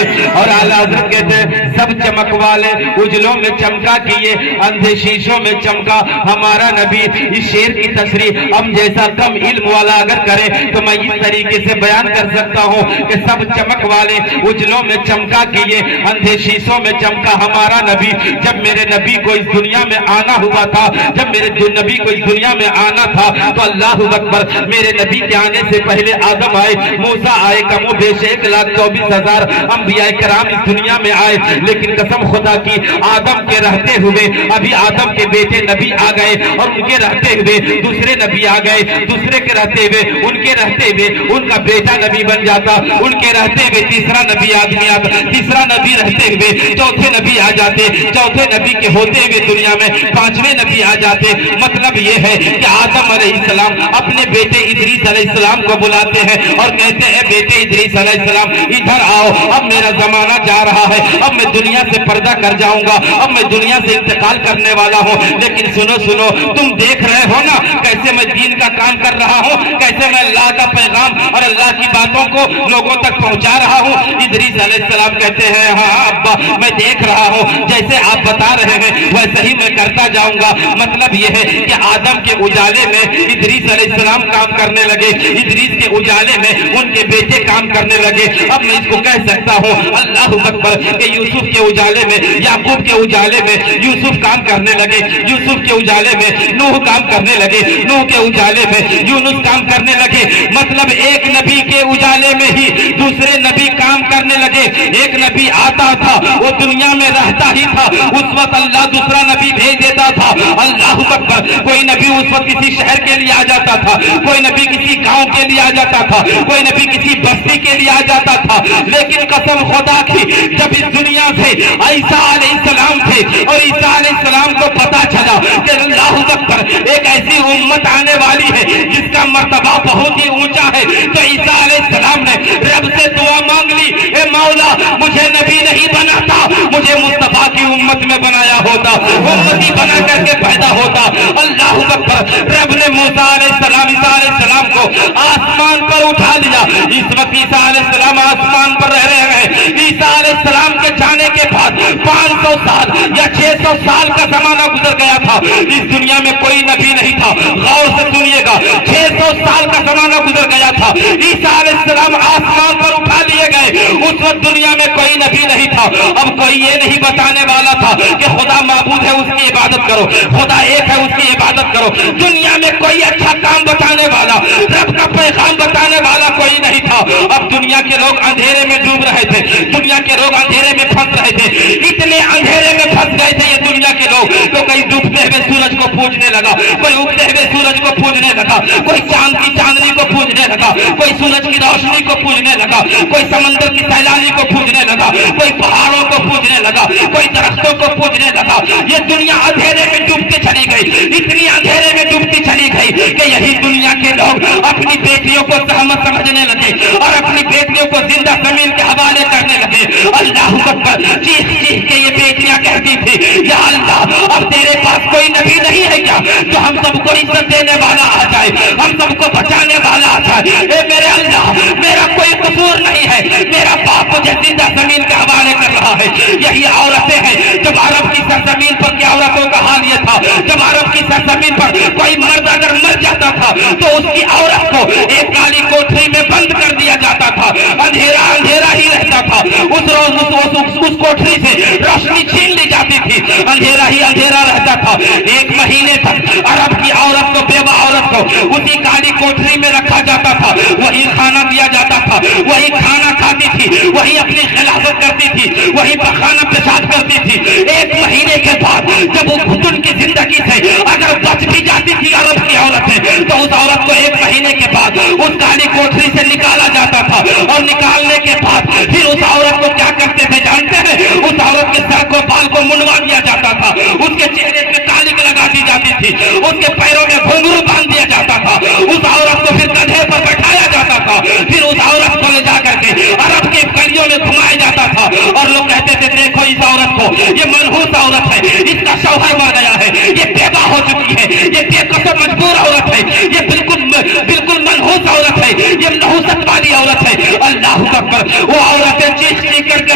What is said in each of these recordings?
کیے اور اعلیٰ حضرت کہتے ہیں سب چمک والے اجلوں میں چمکا کیے اندھے شیشوں میں چمکا ہمارا نبی. اس شعر کی تشریح ہم جیسا کم علم والا اگر کرے تو میں اس طریقے سے بیان کر سکتا ہوں کہ سب چمک والے اجلوں میں چمکا کیے اندھے شیشوں میں چمکا ہمارا نبی. جب میرے نبی کو اس دنیا میں آنا ہوا تھا, جب میرے نبی کو اس دنیا میں آنا تھا تو اللہ اکبر میرے نبی کے آنے سے پہلے آدم آئے, موسیٰ آئے, کم و بیش 1,24,000 انبیاء کرام اس دنیا میں آئے. لیکن قسم خدا کی آدم کے رہتے ہوئے ابھی آدم کے بیٹے نبی آ گئے اور ان کے رہتے ہوئے دوسرے نبی آ گئے, دوسرے کے رہتے ہوئے ان کے رہتے ہوئے ان کا بیٹا نبی بن جاتا, ان کے رہتے ہوئے تیسرا نبی آدمی آتا, تیسرا نبی رہتے ہوئے چوتھے نبی آ جاتے, چوتھے نبی کے ہوتے ہوئے دنیا میں پانچویں نبی آ جاتے. مطلب یہ ہے کہ آدم علیہ السلام اپنے بیٹے ادریس علیہ السلام کو بلاتے ہیں اور کہتے ہیں بیٹے ادریس علیہ السلام ادھر آؤ, اب میرا زمانہ جا رہا ہے, اب میں دنیا سے پردہ کر جاؤں گا, اب میں دنیا سے انتقال کرنے والا ہوں. لیکن سنو سنو, تم دیکھ رہے ہو نا کیسے میں دین کا کام کر رہا ہوں, کیسے میں اللہ کا پیغام اور اللہ کی باتوں کو لوگوں تک پہنچا رہا ہوں. ادریس علیہ السلام کہتے ہیں ہاں ابا میں دیکھ رہا ہوں, جیسے آپ بتا رہے ہیں ویسے ہی میں کرتا جاؤں گا. مطلب یہ ہے کہ آدم کے اجالے میں ادریس علیہ السلام کام کرنے لگے, ادریس کے اجالے میں ان کے بیٹے کام کرنے لگے. اب میں اس کو کہہ سکتا ہوں اللہ اکبر کہ یوسف کے اجالے میں, یعقوب کے اجالے میں یوسف کام کرنے لگے, یوسف کے اجالے میں نوح کام کرنے لگے, نوح کے اجالے میں یونس کام کرنے لگے. مطلب ایک نبی کے اجالے میں ہی دوسرے نبی کام کرنے لگے. ایک نبی آتا تھا وہ دنیا میں رہتا ہی تھا, اس وقت اللہ دوسرا نبی بھیج دیتا تھا. اللہ اکبر, کوئی نبی اس وقت کسی شہر کے لیے آ جاتا تھا, کوئی نبی کسی گاؤں کے لیے آ جاتا تھا, کوئی نبی کسی بستی کے لیے آ جاتا تھا. لیکن قسم خدا کی جب اس دنیا سے عیسیٰ علیہ السلام تھے اور عیسیٰ علیہ السلام کو پتا چلا کہ اللہ اکبر ایک ایسی امت آنے والی ہے جس کا مرتبہ بہت ہی اونچا ہے, تو عیسیٰ علیہ السلام نے رب سے دعا مانگ لی, اے مولا مجھے نبی نہیں بناتا, مجھے مصطفیٰ کی امت میں بنایا ہوتا, امتی بنا کر کے پیدا ہوتا. اللہ اکبر, رب نے موسیٰ علیہ السلام عیسیٰ علیہ السلام کو آسمان پر اٹھا لیا. اس وقت عیسیٰ علیہ السلام آسمان پر رہ رہے ہیں. عیسیٰ علیہ السلام کے جانے کے بعد 500 سال یا 600 سال کا زمانہ گزر گیا تھا. اس دنیا میں کوئی نبی نہیں تھا. غور سے سنیے گا, 600 سال کا زمانہ گزر گیا تھا. عیسیٰ علیہ السلام آسمان پر اٹھا لیے گئے. اس وقت دنیا میں کوئی نبی نہیں تھا. اب کوئی یہ نہیں بتانے والا تھا کہ خدا معبود ہے اس کی عبادت کرو, خدا ایک ہے اس کی عبادت کرو. دنیا میں کوئی اچھا کام بتانے والا, رب کا پیغام بتانے والا کوئی نہیں تھا. اب دنیا کے لوگ اندھیرے میں ڈوب رہے تھے, دنیا کے لوگ اندھیرے میں پھنس رہے تھے. اتنے اندھیرے میں پھنس گئے تھے یہ دنیا کے لوگ, تو کوئی ڈوبتے ہوئے سورج کو پوجنے لگا, کوئی اگتے ہوئے سورج کو پوجنے لگا, کوئی چاند کی چاندنی کو پوجنے لگا, کوئی سورج کی روشنی کو پوجنے لگا, کوئی سمندر کی سیلانی کو پوجنے لگا, کوئی پہاڑوں کو پوجنے لگا, کوئی درختوں کو پوجنے لگا. یہ دنیا اندھیرے میں ڈوبتی چلی گئی, اتنی اندھیرے میں ڈوبتی چلی گئی کہ یہی دنیا کے لوگ اپنی بیٹیوں کو زحمت سمجھنے لگے اور اپنی بیٹیوں کو زندہ زمین کے حوالے کرنے لگے. اللہ اکبر, چیخ چیخ کے یہ بیٹیاں کہتی تھی یا اللہ اب تیرے پاس کوئی نبی نہیں ہے کیا جو ہم سب کو عزت دینے والا آ جائے, ہم سب کو بچانے والا آ جائے. اے میرے اللہ, میرا کوئی قصور نہیں ہے, میرا باپ مجھے زندہ زمین کے حوالے کر رہا ہے. یہی عورتیں ہیں. جب عرب کی سرزمین پر کی عورتوں کا حال یہ تھا, جب عرب کی سرزمین پر کوئی مرد اگر مر جاتا تھا تو اس کی عورت کو ایک کالی کوٹری میں بند کر دیا جاتا تھا, اندھیرا اندھیرا ہی رہتا تھا. اس روز اس کوٹری سے روشنی چھین لی جاتی تھی, اندھیرا ہی اندھیرا رہتا تھا. 1 مہینے تک عرب کی عورت کو, بیوہ عورت کو اسی کالی کوٹری میں رکھا جاتا تھا, وہی کھانا دیا جاتا تھا, وہی کھانا کھاتی تھی, وہی اپنی خلافت کرتی تھی, وہی پخانا پیشاب کرتی تھی. 1 مہینے کے بعد جب وہ گھٹن کی زندگی سے اگر بچ بھی جاتی تھی عرب کی عورتیں, تو اس عورت کو 1 مہینے کے بعد اس کالی کوٹری سے نکالا جاتا تھا. اور نکالنے کے بعد پھر اس عورت کو کیا کرتے تھے جانتے ہیں؟ اس عورت کے سر کو, بال کو منڈوا دیا جاتا تھا, اس کے چہرے پہ کالک لگا دی جاتی تھی, اس کے پیروں میں گھنگرو باندھ دیا جاتا تھا, اس عورت کو پھر گدھے پر بٹھایا جاتا تھا, پھر اس عورت کو لے جا کر کے عرب کے گلیوں میں گھمایا جاتا تھا. اور لوگ کہتے تھے دیکھو اس عورت کو, یہ منحوس عورت ہے, اس کا شوہر مر گیا ہے, یہ بیوہ ہو چکی ہے, یہ بے قصد مجبور عورت ہے, یہ بالکل منحوس عورت ہے, یہ نحوست والی عورت ہے. اللہ اکبر, وہ عورتیں چیخ چیخ کر کے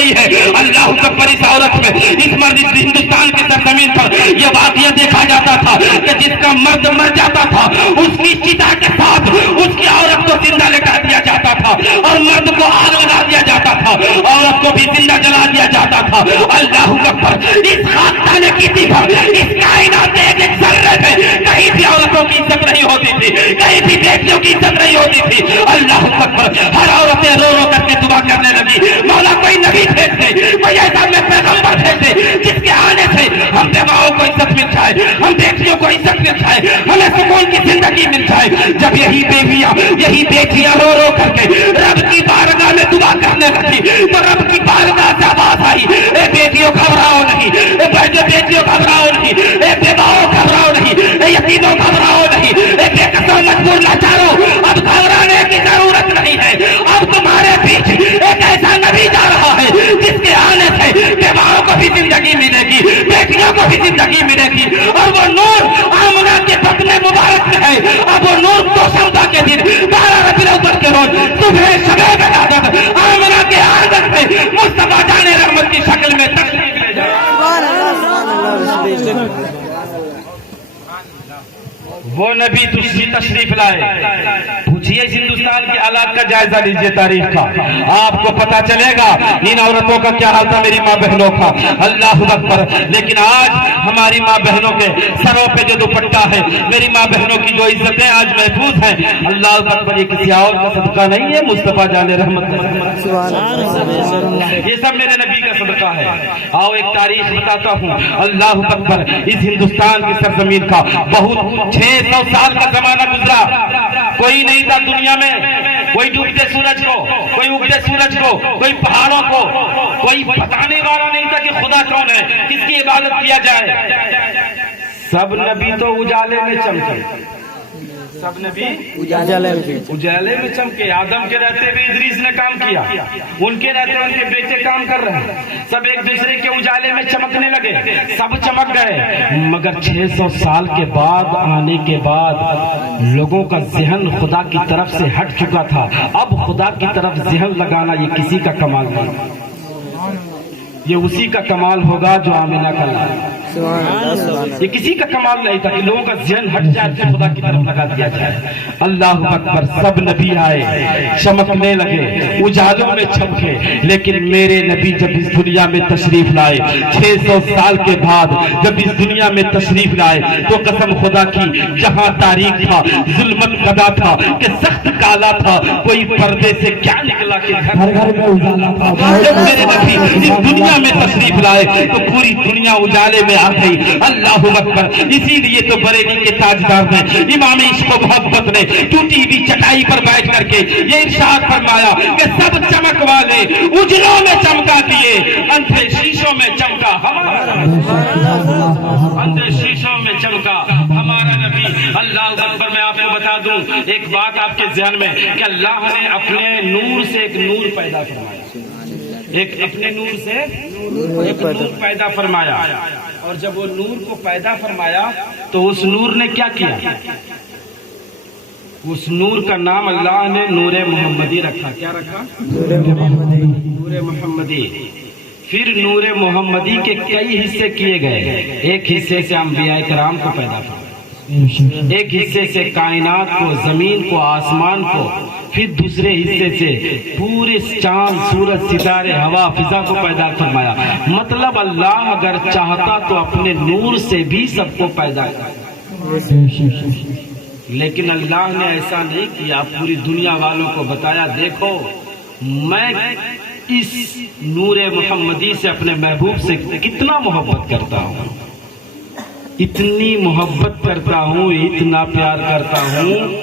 گئی ہے۔ اللہ اکبر، اس عورت میں، اس مرد، اس ہندوستان کی سرزمین پر یہ واقعہ دیکھا جاتا تھا کہ جس کا مرد مر جاتا تھا اس کی چتا کے ساتھ اس کی عورت کو زندہ لٹا دیا جاتا تھا اور مرد کو آگ لگا دیا جاتا تھا، عورت کو بھی زندہ جلا دیا جاتا تھا۔ اللہ اکبر، اس خاکسانہ کسی پر، اس کائنات کے ایک ذرے میں کہیں بھی عورتوں کی عزت نہیں ہوتی تھی، کہیں بھی بیٹیوں کی عزت نہیں ہوتی تھی۔ اللہ اکبر، ہر عورتیں رو رو کر کے دعا کرنے لگی، مولا کوئی نبی بھیج دے، کوئی ایسا میں پیغمبر بھیج دے جس کے آنے سے ہم بیواؤں کو عزت مل جائے، ہم بیٹیوں کو عزت مل جائے، ہمیں سکون کی زندگی مل جائے۔ جب یہی بیویاں، یہی بیٹیاں رو رو کر کے رب کی بارگاہ میں دعا کرنے لگی تو رب کی بارگاہ سے آواز آئی، اے بیٹیوں گھبراؤ نہیں، اے بیٹیوں گھبراؤ نہیں، اے بیواؤں گھبراؤ نہیں، اے یتیموں گھبراؤ نہیں، اے بے قصوں مجبور لاچاروں اب گھبرانے کی ضرورت نہیں ہے۔ اب تمہارے بیچ ایک ایسا نبی جا رہا ہے جس کے آنے سے بیواؤں کو بھی زندگی ملے گی، بیٹیوں کو بھی زندگی ملے گی، اور وہ نور آمنہ کے بطن مبارک میں ہے۔ اب وہ نور دوشمدہ کے دن 12 ربیع الاول کے روز صبح شب ولادت آمنہ کے آنگن میں مصطفیٰ جان رحمت کی شکل میں تشریف لے جائے۔ وہ نبی تشریف لائے۔ پوچھئے اس ہندوستان کے حالات کا جائزہ لیجئے تاریخ کا، آپ کو پتا چلے گا ان عورتوں کا کیا حال تھا، میری ماں بہنوں کا۔ اللہ اکبر، لیکن آج ہماری ماں بہنوں کے سروں پہ جو دوپٹہ ہے، میری ماں بہنوں کی جو عزتیں آج محفوظ ہیں، اللہ اکبر، یہ کسی اور کا صدقہ نہیں ہے، مصطفیٰ جان رحمت کا، یہ سب میرے نبی کا صدقہ ہے۔ آؤ ایک تاریخ بتاتا ہوں، اللہ اکبر، اس ہندوستان کی سرزمین کا بہت 600 سال کا زمانہ گزرا، کوئی نہیں تھا دنیا میں، کوئی ڈوبتے سورج کو، کوئی اگتے سورج کو، کوئی پہاڑوں کو، کوئی بتانے والا نہیں تھا کہ خدا کون ہے، کس کی عبادت کیا جائے۔ سب نبی تو اجالے میں چمکے، سب نبی اجالے میں چمکے۔ آدم کے رہتے بھی ادریس نے کام کیا، ان کے رہتے ان کے بیٹے کام کر رہے ہیں، سب ایک دوسرے کے اجالے میں چمکنے لگے، سب چمک گئے۔ مگر 600 سال کے بعد آنے کے بعد لوگوں کا ذہن خدا کی طرف سے ہٹ چکا تھا۔ اب خدا کی طرف ذہن لگانا یہ کسی کا کمال نہیں، یہ اسی کا کمال ہوگا جو آمنہ کا لایا۔ یہ کسی کا کمال نہیں تھا کہ لوگوں کا ذہن ہٹ جائے تو خدا کی طرف لگا دیا جائے۔ اللہ اکبر، سب نبی آئے، چمکنے لگے، اجالوں میں چمکے، لیکن میرے نبی جب اس دنیا میں تشریف لائے 600 سال کے بعد، جب اس دنیا میں تشریف لائے تو قسم خدا کی، جہاں تاریخ تھا، ظلمت قدا تھا کہ سخت کالا تھا، کوئی پردے سے کیا نکلا کہ گھر گھر میں اجالا تھا۔ جب میرے نبی اس دنیا میں تشریف لائے تو پوری دنیا اجالے میں آ گئی۔ اللہ اکبر، اسی لیے تو بریلی کے تاجدار نے، امام عشق و محبت نے ٹوٹی ہوئی چٹائی پر بیٹھ کر کے یہ ارشاد فرمایا کہ سب چمک والے اجلوں میں چمکا دیے، اندھے شیشوں میں چمکا ہمارا، اندھے شیشوں میں چمکا ہمارا نبی۔ اللہ اکبر، میں آپ کو بتا دوں ایک بات آپ کے ذہن میں کہ اللہ نے اپنے نور سے ایک نور پیدا فرمایا، ایک اپنے نور سے ایک نور پیدا فرمایا، اور جب وہ نور کو پیدا فرمایا تو اس نور نے کیا کیا، اس نور کا نام اللہ نے نور محمدی رکھا۔ کیا رکھا؟ نور محمدی۔ پھر نور محمدی کے کئی حصے کیے گئے، ایک حصے سے انبیاء کرام کو پیدا فرمایا، ایک حصے سے کائنات کو، زمین کو، آسمان کو، پھر دوسرے حصے سے پورے چاند، سورج، ستارے، ہوا، فضا کو پیدا فرمایا۔ مطلب اللہ اگر چاہتا تو اپنے نور سے بھی سب کو پیدا کرتا، لیکن اللہ نے ایسا نہیں کیا، پوری دنیا والوں کو بتایا دیکھو میں اس نور محمدی سے، اپنے محبوب سے کتنا محبت کرتا ہوں، اتنی محبت کرتا ہوں، اتنا پیار کرتا ہوں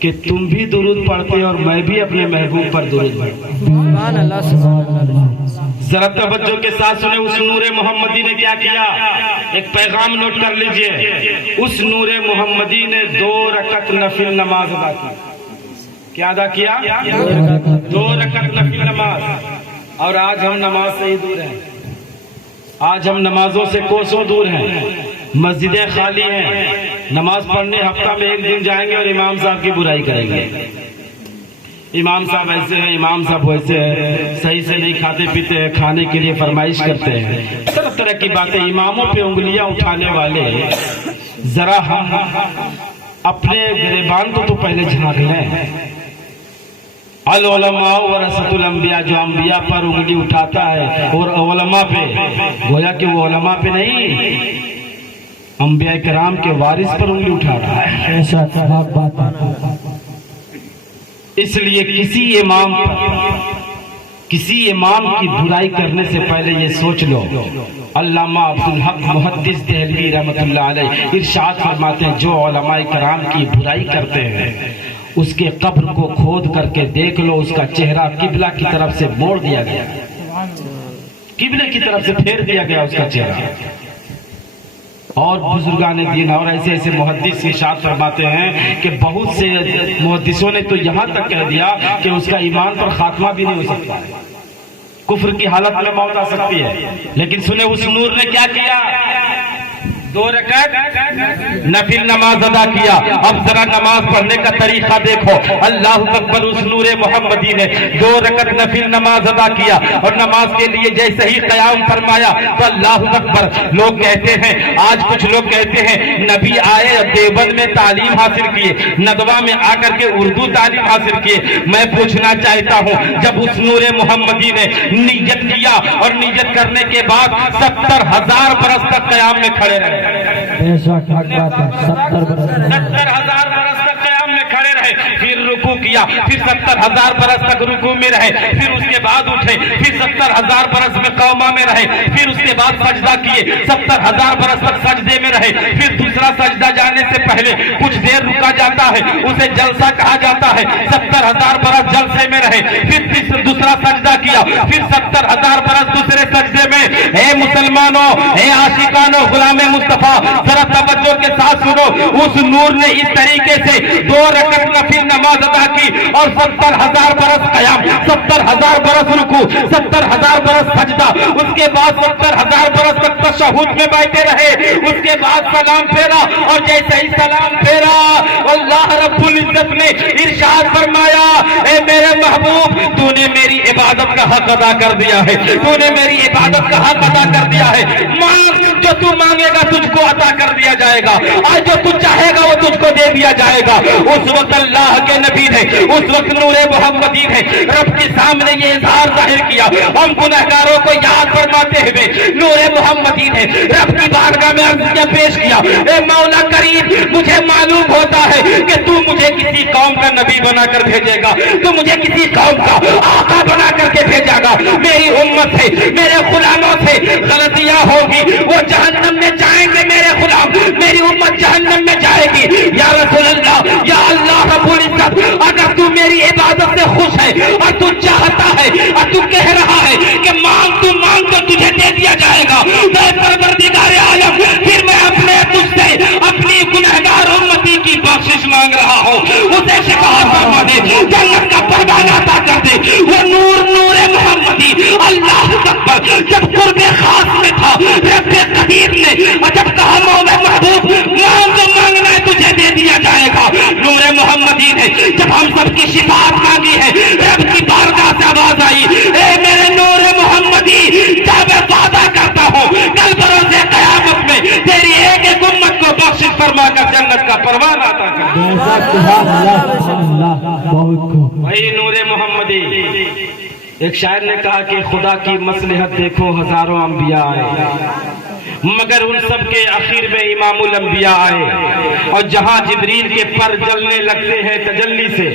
کہ تم بھی درود پڑھتے اور میں بھی اپنے محبوب پر درود پڑھتا ہوں۔ ذرا توجہ کے ساتھ سنیں، اس نور محمدی نے کیا کیا، ایک پیغام نوٹ کر لیجئے۔ اس نور محمدی نے 2 رکعت نفل نماز ادا کی۔ کیا ادا کیا؟ 2 رکعت نفل نماز۔ اور آج ہم نماز سے ہی دور ہیں، آج ہم نمازوں سے کوسوں دور ہیں، مسجدیں خالی ہیں، نماز پڑھنے ہفتہ میں 1 دن جائیں گے اور امام صاحب کی برائی کریں گے۔ امام صاحب ایسے ہیں، امام صاحب ویسے ہیں، صحیح سے نہیں کھاتے پیتے ہیں، کھانے کے لیے فرمائش کرتے ہیں، طرح طرح کی باتیں۔ اماموں پہ انگلیاں اٹھانے والے ذرا ہم اپنے گریبان کو تو پہلے جھانک لیں۔ العلماء ورثۃ الانبیاء، جو انبیاء پر انگلی اٹھاتا ہے اور علماء پہ، گویا کہ وہ علماء پہ نہیں، انبیاء کرام کے وارث پر انگلی اٹھا رہا ہے۔ ایسا بات ہے۔ اس لیے کسی امام کی برائی کرنے سے پہلے یہ سوچ لو۔ علامہ عبدالحق محدث دہلوی رحمۃ اللہ علیہ ارشاد فرماتے ہیں، جو علماء کرام کی برائی کرتے ہیں اس کے قبر کو کھود کر کے دیکھ لو، اس کا چہرہ قبلہ کی طرف سے موڑ دیا گیا، قبلے کی طرف سے پھیر دیا گیا اس کا چہرہ۔ اور بزرگان دین اور ایسے ایسے محدث ارشاد فرماتے ہیں کہ بہت سے محدثوں نے تو یہاں تک کہہ دیا کہ اس کا ایمان پر خاتمہ بھی نہیں ہو سکتا، کفر کی حالت میں موت آ سکتی ہے۔ لیکن سنے اس نور نے کیا کیا؟ 2 رکعت نفل نماز ادا کیا۔ اب ذرا نماز پڑھنے کا طریقہ دیکھو، اللہ اکبر، اس نور محمدی نے 2 رکعت نفل نماز ادا کیا اور نماز کے لیے جیسے ہی قیام فرمایا تو اللہ اکبر۔ لوگ کہتے ہیں، آج کچھ لوگ کہتے ہیں نبی آئے دیوبند میں تعلیم حاصل کیے، ندوہ میں آ کر کے اردو تعلیم حاصل کیے۔ میں پوچھنا چاہتا ہوں، جب اس نور محمدی نے نیت کیا اور نیت کرنے کے بعد 70,000 برس تک قیام میں کھڑے رہے، بے شک حق بات ہے، 70,000 برس تک قیام میں کھڑے رہے، پھر رکوع کیا، پھر 70,000 برس تک رکوع میں رہے، پھر اس کے بعد اٹھے، پھر 70,000 برس میں قومہ میں رہے، پھر اس کے بعد سجدہ کیے، 70,000 برس تک سجدے میں رہے، پھر دوسرا سجدہ جانے سے پہلے کچھ دیر رکا جاتا ہے، اسے جلسہ کہا جاتا ہے، 70,000 برس جلسے میں رہے، پھر دوسرا سجدہ کیا، پھر 70,000 برس دوسرے سجدے میں۔ اے مسلمانوں، اے عاشقانوں غلام مصطفیٰ، ذرا توجہ کے ساتھ سنو، اس نور نے اس طریقے سے 2 رکعت نفل نماز ادا کی اور 70,000 برس قیام، 70,000 برس رکوع، 70,000 برس سجدہ، اس کے بعد 70,000 برس تک تشہد میں بیٹھے رہے، اس کے بعد سلام پھیرا اور جیسے ہی سلام پھیرا اللہ رب العزت نے ارشاد فرمایا، اے میرے محبوب، تو نے میری عبادت کا حق ادا کر دیا ہے، تو نے میری عبادت کا حق ادا کر دیا ہے، مانگ جو تو مانگے گا تجھ کو عطا کر دیا جائے گا، آج جو تو چاہے گا وہ تجھ کو دے دیا جائے گا۔ اس وقت اللہ کے نبی نے، اس وقت نور محمدی نے رب کے سامنے یہ اظہار ظاہر کیا، ہم گنہگاروں کو یاد فرماتے ہوئے نور محمدی نے رب کی بارگاہ میں عرضیہ پیش کیا، اے مولا کریم، مجھے معلوم ہوتا ہے کہ تو مجھے کسی قوم کا نبی بنا کر بھیجے گا، تو مجھے کسی قوم کا آقا بنا کر کے بھیجا گا، میری امت سے، میرے غلاموں سے غلطیاں ہوگی، وہ جہنم میں جائیں گے، میرے غلام، میری امت جہنم میں جائے گی۔ یا رسول اللہ، یا اللہ رب العزت، اگر تو میری عبادت سے خوش ہے اور تو چاہتا ہے اور تو کہہ رہا ہے کہ مانگ تو تجھے دے دیا جائے گا، اے پروردگار عالم، پھر میں اپنے تجھ سے اپنی گنہگار امتی کی بخشش مانگ رہا ہوں، اسے شفاعت فرما دے، جنت کا پروانہ عطا کر دے۔ وہ نور محمدی اللہ اکبر جب قرب خاص میں تھا، رب قدیر نے جب کہا مولا محبوب مانگ تو مانگنا ہے تجھے دے دیا جائے گا، نور محمدی نے جب ہم سب کی شفاعت مانگی ہے، رب کی بارگاہ سے آواز آئی، اے میرے نور محمدی، جب میں وعدہ کرتا ہوں کل بروز قیامت میں تیری ایک ایک امت کو بخشش فرما کر جنت کا پروانہ عطا کر وہی نور محمدی۔ ایک شاعر نے کہا کہ خدا کی مصلحت دیکھو ہزاروں انبیاء آئے، مگر ان سب کے آخر میں امام الانبیاء آئے، اور جہاں جبریل کے پر جلنے لگتے ہیں تجلی سے،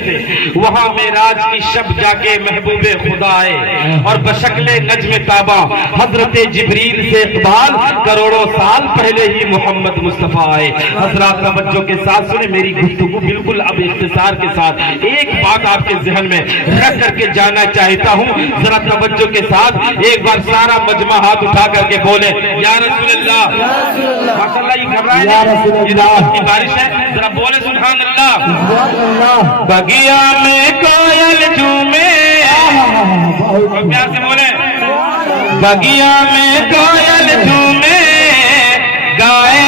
وہاں معراج کی شب جا کے محبوب خدا آئے، اور بشکل نجم تابا حضرت جبریل سے اقبال کروڑوں سال پہلے ہی محمد مصطفیٰ آئے۔ حضرات توجہ کے ساتھ سنیں، میری گفتگو بالکل اب اختصار کے ساتھ ایک بات آپ کے ذہن میں رکھ کر کے جانا چاہتا ہوں، ذرا توجہ کے ساتھ ایک بار سارا مجمع ہاتھ اٹھا کر کے بولے یا رسول اللہ، ماشاء اللہ، یہ گھبرائے نہیں، یہ رحمت کی بارش ہے، ذرا بولے سبحان اللہ۔ بگیا میں کوئل جھومے، پیار سے بولے، بگیا میں کوئل جھومے، گائے